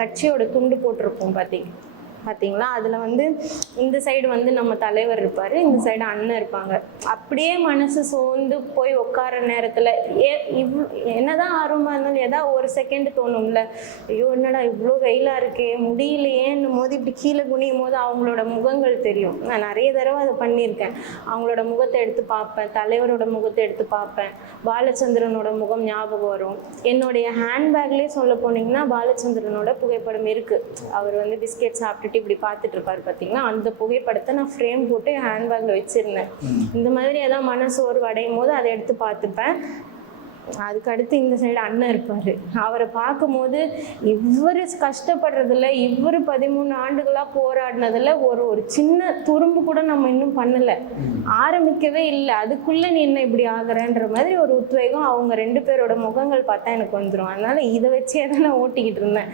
கட்சியோட துண்டு போட்டிருப்போம் பார்த்தீங்களா? அதில் வந்து இந்த சைடு வந்து நம்ம தலைவர் இருப்பார், இந்த சைடு அண்ணன் இருப்பாங்க. அப்படியே மனசு சோர்ந்து போய் உட்கார நேரத்தில் என்னதான் ஆர்வமாக இருந்தாலும் ஏதாவது ஒரு செகண்ட் தோணும்ல, ஐயோ என்னடா இவ்வளோ வெயிலாக இருக்கே முடியலையேன்னும் போது இப்படி கீழே குனியும் போது அவங்களோட முகங்கள் தெரியும். நான் நிறைய தடவை அதை பண்ணியிருக்கேன். அவங்களோட முகத்தை எடுத்து பார்ப்பேன், தலைவரோட முகத்தை எடுத்து பார்ப்பேன், பாலச்சந்திரனோட முகம் ஞாபகம் வரும். என்னுடைய ஹேண்ட்பேக்லேயே சொல்ல போனீங்கன்னா பாலச்சந்திரனோட புகைப்படம் இருக்குது. அவர் வந்து பிஸ்கெட் சாப்பிட்டுட்டு இப்படி பார்த்துட்டு இருப்பாரு பார்த்தீங்கன்னா, அந்த புகைப்படத்தை நான் ஃப்ரேம் போட்டு ஹேண்ட்பேக்ல வச்சிருந்தேன். இந்த மாதிரி ஏதாவது மனசோர்வு அடையும் போது அதை எடுத்து பார்த்துப்பேன். அதுக்கு அடுத்து இந்த சைடு அண்ணன் இருப்பாரு. அவரை பார்க்கும்போது இவரு கஷ்டப்படுறதுல, இவரு 13 ஆண்டுகளா போராடினதுல ஒரு சின்ன துரும்பு கூட நம்ம இன்னும் பண்ணல, ஆரம்பிக்கவே இல்லை, அதுக்குள்ள நீ என்ன இப்படி ஆகுறன்ற மாதிரி ஒரு உத்வேகம் அவங்க 2 பேரோட முகங்கள் பார்த்தா எனக்கு வந்துடும். அதனால இதை வச்சே தான் நான் ஓட்டிக்கிட்டு இருந்தேன்.